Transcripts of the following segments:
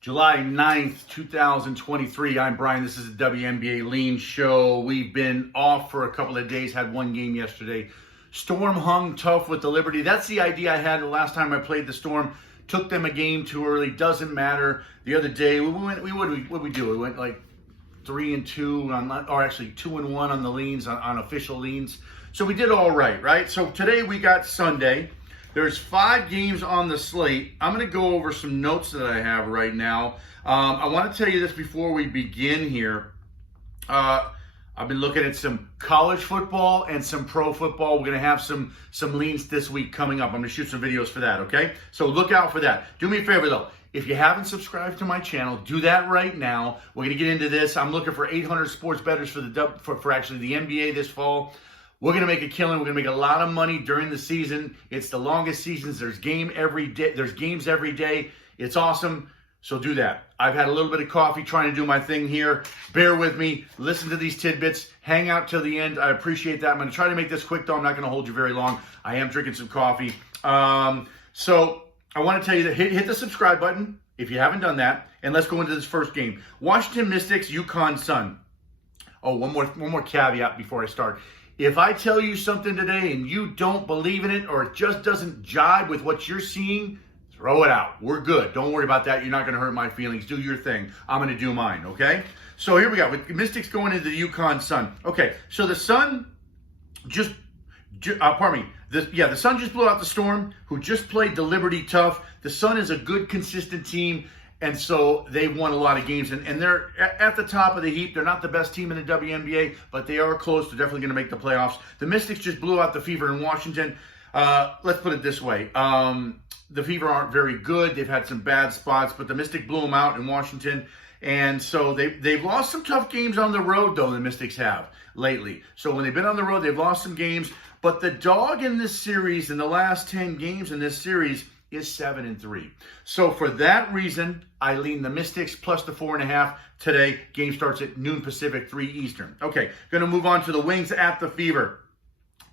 July 9th, 2023. I'm Brian. This is the WNBA Lean Show. We've been off for a couple of days, had one game yesterday. Storm hung tough with the Liberty. That's the idea I had the last time I played the Storm. Took them a game too early. Doesn't matter. The other day, what did we do? We went like 3-2, or actually 2-1 on the leans, on official leans. So we did all right? So today we got Sunday. There's 5 games on the slate. I'm going to go over some notes that I have right now. I want to tell you this before we begin here. I've been looking at some college football and some pro football. We're going to have some leans this week coming up. I'm going to shoot some videos for that, okay? So look out for that. Do me a favor, though. If you haven't subscribed to my channel, do that right now. We're going to get into this. I'm looking for 800 sports bettors for actually the NBA this fall. We're going to make a killing. We're going to make a lot of money during the season. It's the longest seasons. There's games every day. It's awesome. So do that. I've had a little bit of coffee trying to do my thing here. Bear with me. Listen to these tidbits. Hang out till the end. I appreciate that. I'm going to try to make this quick, though. I'm not going to hold you very long. I am drinking some coffee. So I want to tell you that hit the subscribe button if you haven't done that. And let's go into this first game. Washington Mystics, UConn Sun. Oh, one more caveat before I start. If I tell you something today and you don't believe in it or it just doesn't jibe with what you're seeing, throw it out. We're good. Don't worry about that. You're not going to hurt my feelings. Do your thing. I'm going to do mine, okay? So here we go. With Mystics going into the UConn Sun. Okay, so the Sun the Sun just blew out the Storm, who just played the Liberty tough. The Sun is a good, consistent team. And so they've won a lot of games, and they're at the top of the heap. They're not the best team in the WNBA, but they are close. They're definitely going to make the playoffs. The Mystics just blew out the Fever in Washington. Let's put it this way. The Fever aren't very good. They've had some bad spots, but the Mystics blew them out in Washington. And so they've lost some tough games on the road, though, the Mystics have lately. So when they've been on the road, they've lost some games. But the dog in this series, in the last 10 games in this series, is 7-3. So for that reason, I lean the Mystics plus the 4.5 today. Game starts at noon Pacific, 3 Eastern. Okay, going to move on to the Wings at the Fever.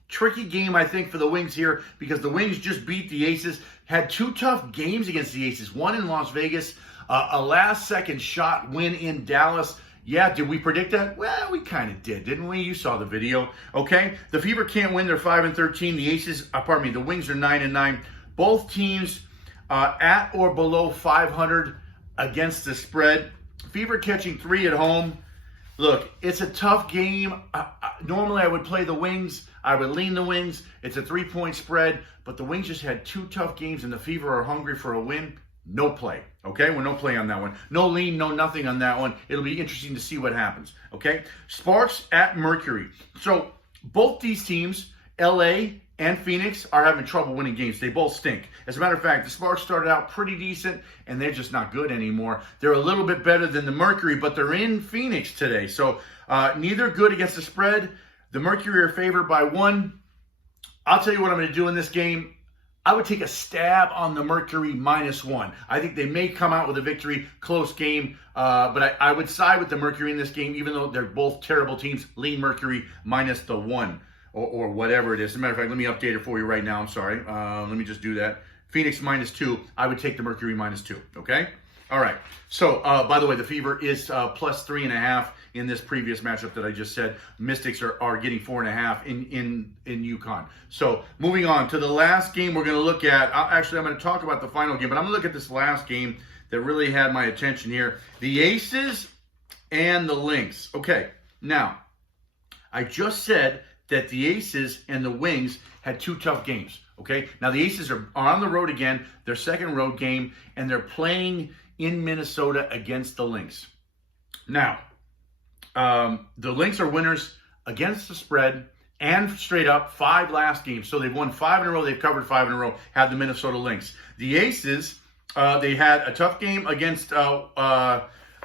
Tricky game, I think, for the Wings here because the Wings just beat the Aces. Had 2 tough games against the Aces. One in Las Vegas, a last-second shot win in Dallas. Yeah, did we predict that? Well, we kind of did, didn't we? You saw the video. Okay, the Fever can't win. They're 5-13. The Wings are 9-9. Both teams at or below 500 against the spread. Fever catching 3 at home. Look, it's a tough game. Normally, I would play the Wings. I would lean the Wings. It's a 3-point spread, but the Wings just had 2 tough games, and the Fever are hungry for a win. No play, okay? Well, no play on that one. No lean, no nothing on that one. It'll be interesting to see what happens, okay? Sparks at Mercury. So both these teams, LA and Phoenix, are having trouble winning games. They both stink. As a matter of fact, the Sparks started out pretty decent, and they're just not good anymore. They're a little bit better than the Mercury, but they're in Phoenix today. So neither good against the spread. The Mercury are favored by 1. I'll tell you what I'm going to do in this game. I would take a stab on the Mercury -1. I think they may come out with a victory, close game, but I would side with the Mercury in this game, even though they're both terrible teams. Lean Mercury -1. Or whatever it is. As a matter of fact, let me update it for you right now. I'm sorry. Let me just do that. Phoenix -2. I would take the Mercury -2. Okay? All right. So, by the way, the Fever is plus 3.5 in this previous matchup that I just said. Mystics are getting 4.5 in UConn. So, moving on to the last game we're going to look at. Actually, I'm going to talk about the final game, but I'm going to look at this last game that really had my attention here. The Aces and the Lynx. Okay. Now, I just said that the Aces and the Wings had 2 tough games, okay? Now, the Aces are on the road again, their second road game, and they're playing in Minnesota against the Lynx. Now, the Lynx are winners against the spread and straight up 5 last games. So they've won 5 in a row. They've covered 5 in a row, have the Minnesota Lynx. The Aces, they had a tough game against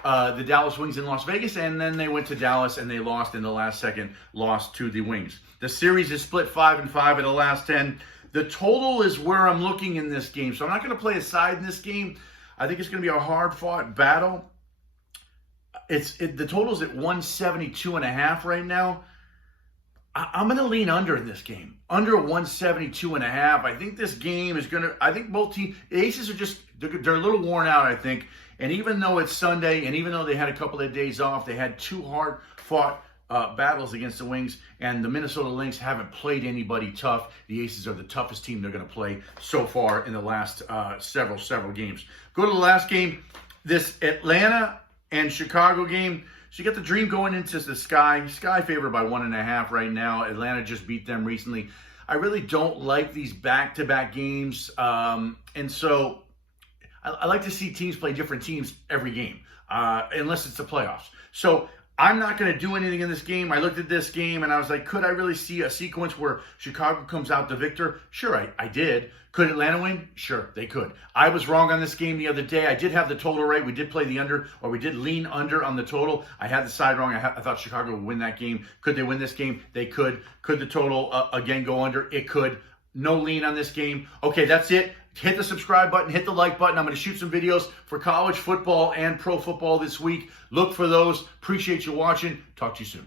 the Dallas Wings in Las Vegas, and then they went to Dallas and they lost in the last second, lost to the Wings. The series is split 5-5 in the last 10. The total is where I'm looking in this game, so I'm not going to play a side in this game. I think it's going to be a hard-fought battle. The total's at 172.5 right now. I'm going to lean under in this game. Under 172.5. I think this game is going to, I think both teams, the Aces are just, they're a little worn out, I think. And even though it's Sunday, and even though they had a couple of days off, they had two hard-fought battles against the Wings, and the Minnesota Lynx haven't played anybody tough. The Aces are the toughest team they're going to play so far in the last several games. Go to the last game, this Atlanta and Chicago game. So you got the Dream going into the Sky. Sky favored by 1.5 right now. Atlanta just beat them recently. I really don't like these back-to-back games, and so I like to see teams play different teams every game, unless it's the playoffs. So I'm not going to do anything in this game. I looked at this game and I was like, could I really see a sequence where Chicago comes out the victor? Sure, I did. Could Atlanta win? Sure, they could. I was wrong on this game the other day. I did have the total right. We did play the under, or we did lean under on the total. I had the side wrong. I thought Chicago would win that game. Could they win this game? They could. Could the total again go under? It could. No lean on this game. Okay, that's it. Hit the subscribe button, hit the like button. I'm going to shoot some videos for college football and pro football this week. Look for those. Appreciate you watching. Talk to you soon.